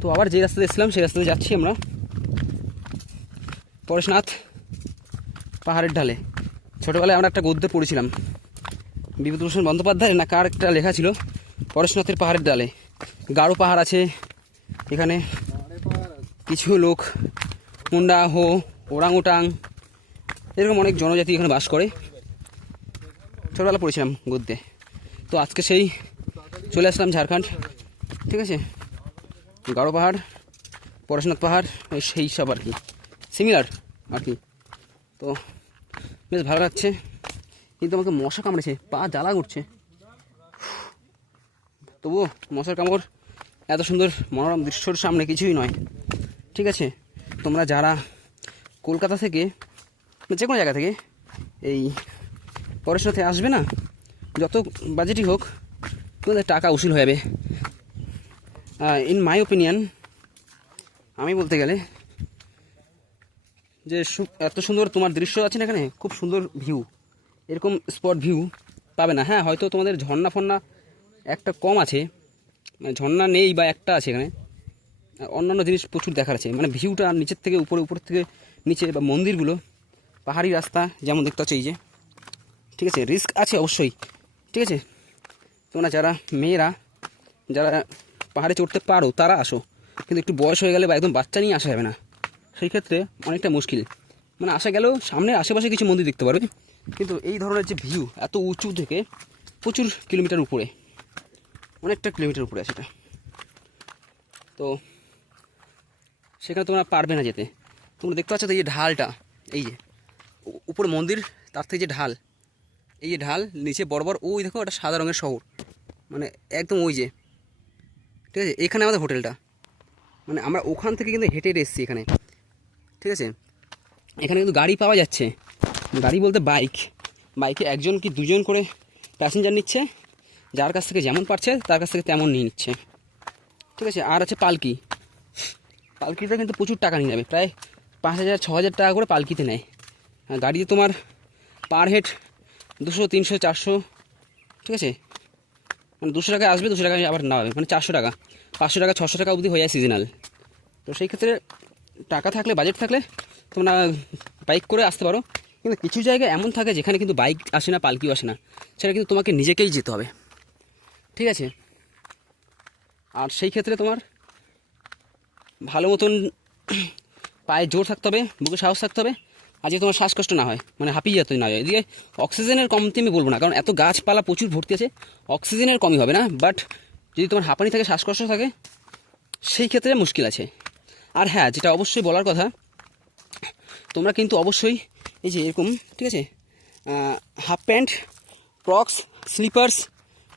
তো আবার যে রাস্তাতে এসেছিলাম সেই রাস্তাতে যাচ্ছি আমরা পরেশনাথ পাহাড়ের ঢালে। ছোটোবেলায় আমরা একটা গদ্যে পড়েছিলাম, বিভূতিভূষণ বন্দ্যোপাধ্যায় না কার একটা লেখা ছিল, পরেশনাথের পাহাড়ের ডালে। গাঢ় পাহাড় আছে এখানে, কিছু লোক মুন্ডা, হো, ওরাংওটাং এরকম অনেক জনজাতি এখানে বাস করে। ছোটোবেলা পড়েছিলাম গদ্যে। তো আজকে সেই চলে আসলাম ঝাড়খণ্ড, ঠিক আছে। গাঢ় পাহাড়, পরেশনাথ পাহাড় সেই সব আর কি, সিমিলার আর কি। তো বেশ ভালো লাগছে, কিন্তু আমাকে মশা কামড়েছে, পা জ্বালা করছে। তবুও মশার কামড় এত সুন্দর মনোরম দৃশ্যর সামনে কিছুই নয়, ঠিক আছে। তোমরা যারা কলকাতা থেকে যে কোনো জায়গা থেকে এই পরেশনাথে আসবে না, যত বাজেটই হোক তোমাদের টাকা উসুল হয়ে যাবে। ইন মাই ওপিনিয়ন, আমি বলতে গেলে যে এত সুন্দর তোমার দৃশ্য আছে না এখানে, খুব সুন্দর ভিউ, এরকম স্পট ভিউ পাবে না। হ্যাঁ, হয়তো তোমাদের ঝর্ণা ফর্ণা একটা কম আছে, মানে ঝর্ণা নেই বা একটা আছে এখানে, অন্যান্য জিনিস প্রচুর দেখার আছে। মানে ভিউটা নিচের থেকে উপরে, উপর থেকে নিচে, বা মন্দিরগুলো, পাহাড়ি রাস্তা যেমন দেখতে হচ্ছে এই যে, ঠিক আছে। রিস্ক আছে অবশ্যই, ঠিক আছে। তোমরা যারা মেয়েরা যারা পাহাড়ে চড়তে পারো তারা আসো, কিন্তু একটু বয়স হয়ে গেলে বা একদম বাচ্চা নিয়ে আসা যাবে না, সেই ক্ষেত্রে অনেকটা মুশকিল। মানে আসা গেলেও সামনে আশেপাশে কিছু মন্দির দেখতে পারবে, কিন্তু এই ধরনের যে ভিউ এত উঁচু থেকে প্রচুর কিলোমিটার উপরে, অনেকটা কিলোমিটার উপরে আছে এটা, তো সেখানে তোমরা পারবে না যেতে। তোমরা দেখতে পাচ্ছ তো এই যে ঢালটা, এই যে উপরে মন্দির, তার থেকে যে ঢাল, এই যে ঢাল নিচে বরাবর, ওই দেখো একটা সাদা রঙের শহর, মানে একদম ওই যে, ঠিক আছে। এখানে আমাদের হোটেলটা, মানে আমরা ওখান থেকে কিন্তু হেঁটে হেঁটে এসেছি এখানে, ঠিক আছে। এখানে কিন্তু গাড়ি পাওয়া যাচ্ছে, গাড়ি বলতে বাইকে একজন কি দুজন করে প্যাসেঞ্জার নিচ্ছে, যার কাছ থেকে যেমন পারছে তার কাছ থেকে তেমন নিয়ে নিচ্ছে, ঠিক আছে। আর আছে পালকি, পালকিতে কিন্তু প্রচুর টাকা নিয়ে নেবে, প্রায় 5,000-6,000 টাকা করে পালকিতে নেয়। আর গাড়িতে তোমার পার হেড 200, 300, 400, ঠিক আছে। মানে 200 টাকায় আসবে, 200 টাকায় আবার নামাবে, মানে 400 টাকা, 500 টাকা, 600 টাকা অবধি হয়ে যায় সিজনাল। তো সেই ক্ষেত্রে টাকা থাকলে, বাজেট থাকলে তোমরা বাইক করে আসতে পারো। কিন্তু কিছু জায়গা এমন থাকে যেখানে কিন্তু বাইক আসে না, পালকিও আসে না, সেটা কিন্তু তোমাকে নিজেকেই যেতে হবে, ঠিক আছে। আর সেই ক্ষেত্রে তোমার ভালো মতন পায়ে জোর থাকতে হবে, বুকে সাহস থাকতে হবে, আর যে তোমার শ্বাসকষ্ট না হয়, মানে হাঁপিয়ে যেতে না হয়। এদিকে অক্সিজেনের কমতি আমি বলবো না, কারণ এত গাছপালা প্রচুর ভর্তি আছে, অক্সিজেনের কমই হবে না, বাট যদি তোমার হাঁপানি থাকে, শ্বাসকষ্ট থাকে, সেই ক্ষেত্রে মুশকিল আছে। আর হ্যাঁ, যেটা অবশ্যই বলার কথা, তোমরা কিন্তু অবশ্যই এই যে এরকম, ঠিক আছে, হাফ প্যান্ট, ক্রক্স, স্লিপার্স,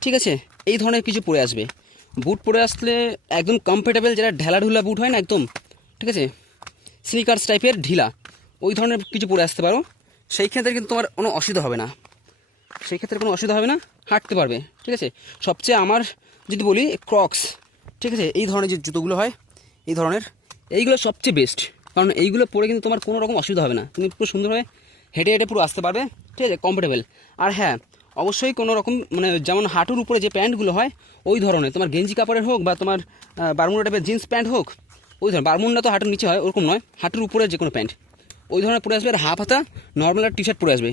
ঠিক আছে, এই ধরনের কিছু পরে আসবে। বুট পরে আসলে একদম কমফর্টেবল, যেটা ঢেলাঢুলা বুট হয় না একদম, ঠিক আছে, স্নিকার্স টাইপের ঢিলা, ওই ধরনের কিছু পরে আসতে পারো। সেই ক্ষেত্রে কিন্তু তোমার কোনো অসুবিধা হবে না, সেই ক্ষেত্রে কোনো অসুবিধা হবে না, হাঁটতে পারবে, ঠিক আছে। সবচেয়ে আমার যদি বলি ক্রক্স, ঠিক আছে, এই ধরনের যে জুতোগুলো হয়, এই ধরনের, এইগুলো সবচেয়ে বেস্ট, কারণ এইগুলো পরে কিন্তু তোমার কোনো রকম অসুবিধা হবে না, তুমি পুরো সুন্দরভাবে হেঁটে হেঁটে পুরো আসতে পারবে, ঠিক আছে, কমফোর্টেবল। আর হ্যাঁ, অবশ্যই কোনো রকম, মানে যেমন হাঁটুর উপরে যে প্যান্টগুলো হয় ওই ধরনের, তোমার গেঞ্জি কাপড়ের হোক বা তোমার বারমুডা টাইপের জিন্স প্যান্ট হোক, ওই ধরনের, বারমুন্ডা তো হাঁটুর নিচে হয়, ওরকম নয়, হাঁটুর উপরে যে কোনো প্যান্ট ওই ধরনের পরে আসবে। আর হাফ হাতা নর্মাল আর টি শার্ট পরে আসবে,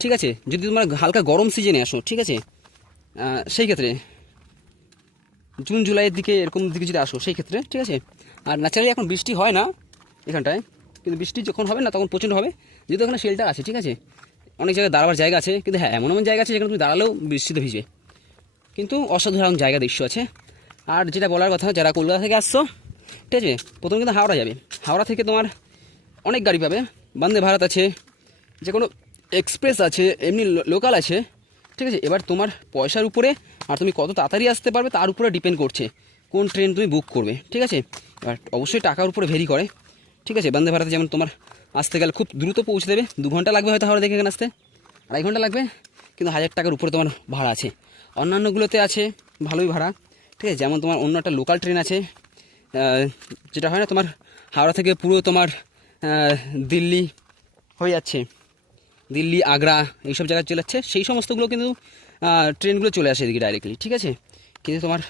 ঠিক আছে। যদি তোমার হালকা গরম সিজনে আসো, ঠিক আছে, সেই ক্ষেত্রে জুন জুলাইয়ের দিকে এরকম দিকে যদি আসো সেই ক্ষেত্রে, ঠিক আছে। আর ন্যাচারালি এখন বৃষ্টি হয় না এখানটায়, কিন্তু বৃষ্টি যখন হবে না তখন প্রচণ্ড হবে, যেহেতু এখানে শেল্টার আছে, ঠিক আছে। অনেক জায়গায় দাঁড়াবার জায়গা আছে, কিন্তু হ্যাঁ, এমন এমন জায়গা আছে যেখানে তুমি দাঁড়ালেও বৃষ্টিতে ভিজবে, কিন্তু অসাধারণ জায়গা, দৃশ্য আছে। আর যেটা বলার কথা, যারা কলকাতা থেকে আসছো, ঠিক আছে, প্রথমে কিন্তু হাওড়া যাবে, হাওড়া থেকে তোমার অনেক গাড়ি পাবে, বন্দে ভারত আছে, যে কোনো এক্সপ্রেস আছে, এমনি লোকাল আছে, ঠিক আছে। এবার তোমার পয়সার উপরে আর তুমি কত তাড়াতাড়ি আসতে পারবে তার উপরে ডিপেন্ড করছে কোন ট্রেন তুমি বুক করবে, ঠিক আছে। এবার অবশ্যই টাকার উপরে ভেরি করে, ঠিক আছে। বন্দে ভারতে যেমন তোমার আসতে গেলে খুব দ্রুত পৌঁছে দেবে, 2 ঘন্টা লাগবে হয়তো হাওড়া থেকে এখানে আসতে, 2.5 ঘন্টা লাগবে, কিন্তু 1000 টাকার উপরে তোমার ভাড়া আছে। অন্যান্যগুলোতে আছে ভালোই ভাড়া, ঠিক আছে। যেমন তোমার অন্য একটা লোকাল ট্রেন আছে, যেটা হয় না তোমার হাওড়া থেকে পুরো তোমার দিল্লি হয়ে যাচ্ছে, দিল্লি, আগ্রা, এইসব জায়গায় চলে যাচ্ছে, সেই সমস্তগুলো কিন্তু ট্রেনগুলো চলে আসে এদিকে ডাইরেক্টলি, ঠিক আছে। কিন্তু তোমার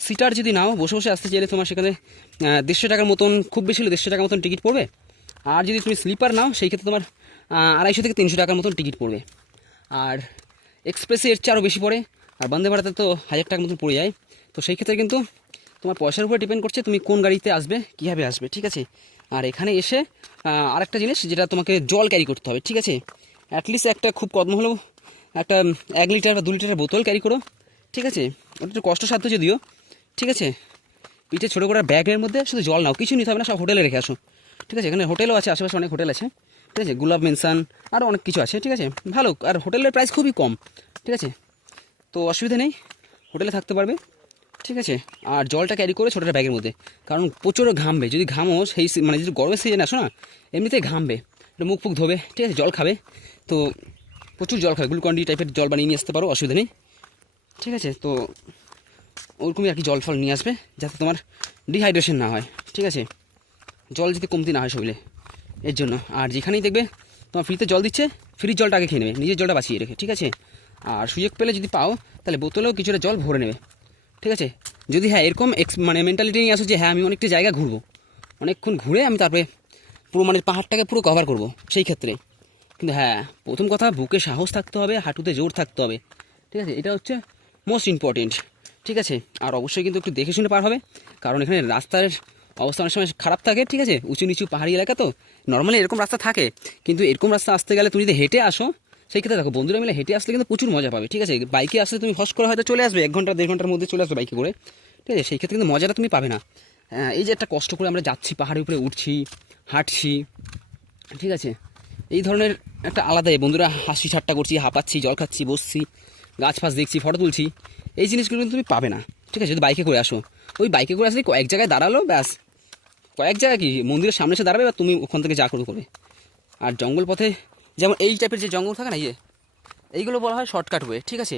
সিটার যদি নাও বসে বসে আসতে চাইলে তোমার সেখানে 150 টাকার মতন, খুব বেশি হলে 150 টাকার মতন টিকিট পড়বে। আর যদি তুমি স্লিপার নাও সেই ক্ষেত্রে তোমার 250 থেকে 300 টাকার মতন টিকিট পড়বে। আর এক্সপ্রেসে এর চেয়ে আরও বেশি পড়ে, আর বন্দে ভারতে তো 1000 টাকার মতন পড়ে যায়। তো সেই ক্ষেত্রে কিন্তু তোমার পয়সার উপরে ডিপেন্ড করছে তুমি কোন গাড়িতে আসবে, কীভাবে আসবে, ঠিক আছে। আর এখানে এসে আরেকটা জিনিস যেটা তোমাকে জল ক্যারি করতে হবে, ঠিক আছে। অ্যাটলিস্ট একটা খুব কম হলেও একটা 1 লিটার বা 2 লিটারের বোতল ক্যারি করো, ঠিক আছে। ওটা একটু কষ্টসাধ্য যদিও, ঠিক আছে। পিঠে ছোটো করে ব্যাগের মধ্যে শুধু জল নাও, কিছু নিতে হবে না, সব হোটেলে রেখে আসো, ঠিক আছে। এখানে হোটেলও আছে, আশেপাশে অনেক হোটেল আছে, ঠিক আছে। গুলাব মেনশন আরও অনেক কিছু আছে, ঠিক আছে, ভালো। আর হোটেলের প্রাইস খুবই কম, ঠিক আছে। তো অসুবিধা নেই, হোটেলে থাকতে পারবে, ঠিক আছে। আর জলটা ক্যারি করে ছোটো ব্যাগের মধ্যে, কারণ প্রচুর ঘামবে। যদি ঘামো সেই মানে যদি গরমের সিজনে আসো না, এমনিতেই ঘামবে, একটু মুখ ফুক ধোবে, ঠিক আছে। জল খাবে, তো প্রচুর জল খাবে, গ্লুকন ডি টাইপের জল বানিয়ে নিয়ে আসতে পারো, অসুবিধা নেই, ঠিক আছে। তো ওরকমই আর কি জল ফল নিয়ে আসবে, যাতে তোমার ডিহাইড্রেশন না হয়, ঠিক আছে। জল যদি কমতি না হয় শরীরে, এর জন্য। আর যেখানেই দেখবে তোমার ফ্রিতে জল দিচ্ছে, ফ্রির জলটা আগে খেয়ে নেবে, নিজের জলটা বাঁচিয়ে রেখে, ঠিক আছে। আর সুযোগ পেলে যদি পাও তাহলে বোতলেও কিছুটা জল ভরে নেবে, ঠিক আছে। যদি হ্যাঁ এরকম মানে মেন্টালিটি নিয়ে আসো যে হ্যাঁ আমি অনেকটা জায়গা ঘুরবো, অনেকক্ষণ ঘুরে আমি তারপরে পুরো মানে পাহাড়টাকে পুরো কভার করব, সেই ক্ষেত্রে কিন্তু হ্যাঁ প্রথম কথা বুকে সাহস থাকতে হবে, হাঁটুতে জোর থাকতে হবে, ঠিক আছে। এটা হচ্ছে মোস্ট ইম্পর্টেন্ট, ঠিক আছে। আর অবশ্যই কিন্তু একটু দেখে শুনে পার হবে, কারণ এখানে রাস্তার অবস্থা অনেক সময় খারাপ থাকে, ঠিক আছে। উঁচু নিচু পাহাড়ি এলাকা তো নর্মালি এরকম রাস্তা থাকে, কিন্তু এরকম রাস্তা আসতে গেলে তুমি যদি হেঁটে আসো, সেই ক্ষেত্রে দেখো বন্ধুরা মিলে হেঁটে আসলে কিন্তু প্রচুর মজা পাবে, ঠিক আছে। বাইকে আসলে তুমি হস করে হয়তো চলে আসবে 1 ঘন্টা 1.5 ঘন্টার মধ্যে চলে আসবে বাইকে করে, ঠিক আছে। সেই ক্ষেত্রে কিন্তু মজাটা তুমি পাবে না। এই যে একটা কষ্ট করে আমরা যাচ্ছি, পাহাড়ের উপরে উঠছি, হাঁটছি, ঠিক আছে, এই ধরনের একটা আলাদাই, বন্ধুরা হাসি ঠাট্টা করছি, হাঁপাচ্ছি, জল খাচ্ছি, বসছি, গাছ ফাছ দেখছি, ফটো তুলছি, এই জিনিসগুলো কিন্তু তুমি পাবে না, ঠিক আছে, যদি বাইকে করে আসো। ওই বাইকে করে আসলে কয়েক জায়গায় দাঁড়ালো ব্যাস, কয়েক জায়গায় কি মন্দিরের সামনে এসে দাঁড়াবে বা তুমি ওখান থেকে যা করবে। আর জঙ্গল পথে যেমন এই টাইপের যে জঙ্গল থাকে না, এইগুলো বলা হয় শর্টকাট ওয়ে, ঠিক আছে।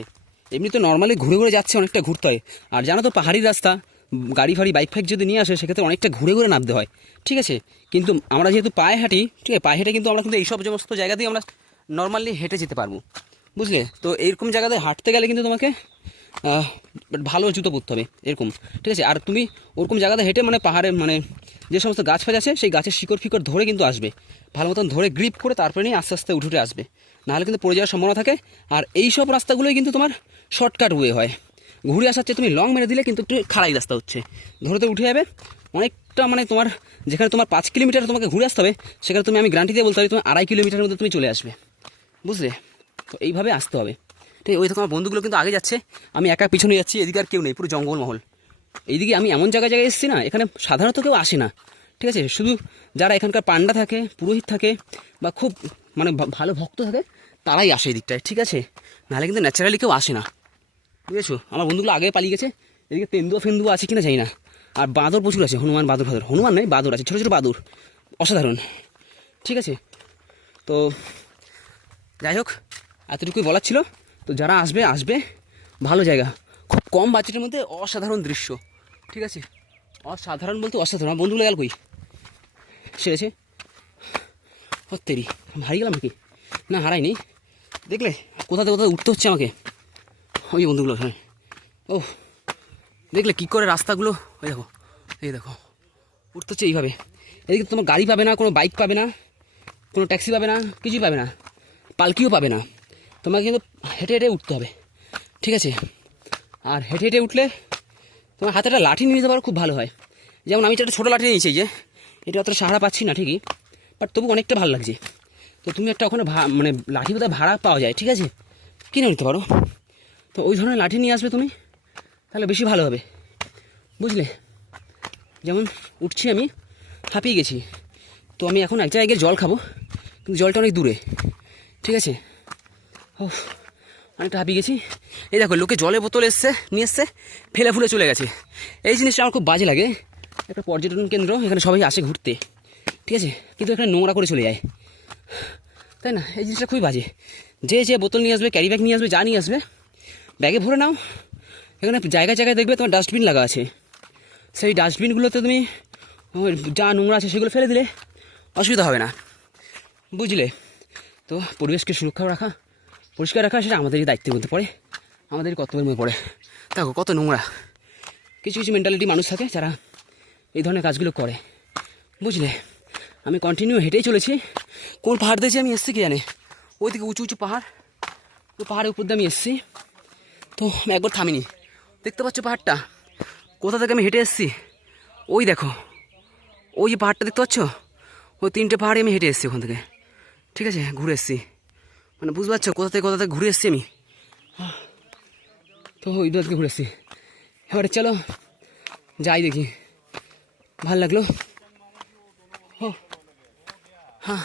এমনি তো নর্মালি ঘুরে ঘুরে যাচ্ছে, অনেকটা ঘুরতে হয়। আর জানো তো পাহাড়ি রাস্তা, গাড়ি ফাড়ি বাইক ফাইক যদি নিয়ে আসে সেক্ষেত্রে অনেকটা ঘুরে ঘুরে নামতে হয়, ঠিক আছে। কিন্তু আমরা যেহেতু পায়ে হাঁটি, ঠিক আছে, পায়ে হেঁটে কিন্তু আমরা কিন্তু এইসব সমস্ত জায়গা দিয়ে আমরা নর্মালি হেঁটে যেতে পারবো, বুঝলে। তো এইরকম জায়গাতে হাঁটতে গেলে কিন্তু তোমাকে ভালো জুতো পরতে হবে, এরকম, ঠিক আছে। আর তুমি ওরকম জায়গাতে হেঁটে মানে পাহাড়ে মানে যে সমস্ত গাছ ফাছ আছে সেই গাছের শিকড় ফিকড় ধরে কিন্তু আসবে, ভালো মতন ধরে গ্রিপ করে তারপরে নিয়ে আস্তে আস্তে উঠে আসবে, নাহলে কিন্তু পড়ে যাওয়ার সম্ভাবনা থাকে। আর এই সব রাস্তাগুলোই কিন্তু তোমার শর্টকাট ওয়ে হয়, ঘুরে আসার চেয়ে তুমি লং মেরে দিলে কিন্তু একটু খাড়াই রাস্তা হচ্ছে, ধরে তো উঠে যাবে অনেকটা, মানে তোমার যেখানে তোমার 5 কিলোমিটার তোমাকে ঘুরে আসতে হবে, সেখানে তুমি আমি গ্যারান্টি দিয়ে বলতে পারি তুমি 2.5 কিলোমিটারের মধ্যে তুমি চলে আসবে, বুঝলে। তো এইভাবে আসতে হবে, ঠিক আছে। ওই দেখো আমার বন্ধুগুলো কিন্তু আগে যাচ্ছে, আমি একা পিছনে যাচ্ছি, এদিকে আর কেউ নেই, পুরো জঙ্গলমহল। এইদিকে আমি এমন জায়গায় এসেছি না, এখানে সাধারণত কেউ আসে না, ঠিক আছে। শুধু যারা এখানকার পান্ডা থাকে, পুরোহিত থাকে, বা খুব মানে ভালো ভক্ত থাকে, তারাই আসে এই দিকটায়, ঠিক আছে। নাহলে কিন্তু ন্যাচারালি কেউ আসে না, বুঝেছো। আমার বন্ধুগুলো আগে পালিয়ে গেছে, এদিকে তেন্দুয়া ফেন্দুয়া আছে কিনা জানি না। আর বাঁদর প্রচুর আছে, হনুমান বাঁদর ফাদর, হনুমান নয় বাঁদর আছে, ছোটো ছোটো বাঁদর, অসাধারণ, ঠিক আছে। তো যাই হোক এতটুকুই বলার ছিল। তো যারা আসবে আসবে, ভালো জায়গা, খুব কম বাজেটের মধ্যে অসাধারণ দৃশ্য, ঠিক আছে। অসাধারণ বলতে অসাধারণ। আমার বন্ধুগুলো গেল কই, সেরেছে হত্তেরি, হারিয়ে গেলাম নাকি? না হারাইনি, দেখলে কোথাতে কোথাও উঠতে হচ্ছে আমাকে, ওই বন্ধুগুলো, হ্যাঁ। ও দেখলে কী করে রাস্তাগুলো, ওই দেখো, এই দেখো উঠতে হচ্ছে এইভাবে। এদিকে তোমার গাড়ি পাবে না, কোনো বাইক পাবে না, কোনো ট্যাক্সি পাবে না, কিছুই পাবে না, পালকিও পাবে না, তোমাকে কিন্তু হেঁটে হেঁটে উঠতে হবে, ঠিক আছে। আর হেঁটে হেঁটে উঠলে তোমার হাতে একটা লাঠি নিয়ে নিতে পারো, খুব ভালো হয়। যেমন আমি একটা ছোটো লাঠি নিয়েছি, যে এটা অতটা সাহারা পাচ্ছি না ঠিকই, বাট তবু অনেকটা ভালো লাগছে। তো তুমি একটা ওখানে মানে লাঠি বোধহয় ভাড়া পাওয়া যায়, ঠিক আছে, কিনে নিতে পারো। তো ওই ধরনের লাঠি নিয়ে আসবে তুমি, তাহলে বেশি ভালো হবে, বুঝলে। যেমন উঠছি আমি, হাঁপিয়ে গেছি, তো আমি এখন এক জায়গায় গিয়ে জল খাবো, কিন্তু জলটা অনেক দূরে, ঠিক আছে। ও অনেকটা হাঁপিয়ে গেছি। এই দেখো লোকে জলের বোতল নিয়ে এসছে, ফেলে ফুলে চলে গেছে। এই জিনিসটা আমার খুব বাজে লাগে। একটা পর্যটন কেন্দ্র, এখানে সবাই আসে ঘুরতে, ঠিক আছে, কিন্তু এখানে নোংরা করে চলে যায়, তাই না। এই জিনিসটা খুবই বাজে। যে বোতল নিয়ে আসবে, ক্যারি ব্যাগ নিয়ে আসবে, যা নিয়ে আসবে ব্যাগে ভরে নাও। এখানে জায়গায় জায়গায় দেখবে তোমার ডাস্টবিন লাগা আছে, সেই ডাস্টবিনগুলোতে তুমি যা নোংরা আছে সেগুলো ফেলে দিলে অসুবিধা হবে না, বুঝলে। তো পরিবেশকে সুরক্ষা রাখা, পরিষ্কার রাখা, সেটা আমাদেরই দায়িত্বের মধ্যে পড়ে, আমাদেরই কর্তব্যের মধ্যে পড়ে। দেখো কত নোংরা, কিছু কিছু মেন্টালিটি মানুষ থাকে যারা এই ধরনের কাজগুলো করে, বুঝলে। আমি কন্টিনিউ হেঁটেই চলেছি। কোন পাহাড় দিয়েছি আমি এসছি কি জানে, ওইদিকে উঁচু উঁচু পাহাড়, ওই পাহাড়ের উপর দিয়ে আমি এসছি। তো আমি একবার থামিনি, দেখতে পাচ্ছ পাহাড়টা কোথা থেকে আমি হেঁটে এসছি, ওই দেখো ওই যে পাহাড়টা দেখতে পাচ্ছ, ওই 3টে পাহাড়ে আমি হেঁটে এসছি ওখান থেকে, ঠিক আছে, ঘুরে এসছি, মানে বুঝতে পারছো কোথা থেকে ঘুরে এসছি আমি। তো ওই দূর থেকে ঘুরে এসছি। এবারে চলো যাই দেখি, ভাল লাগলো। হ্যাঁ।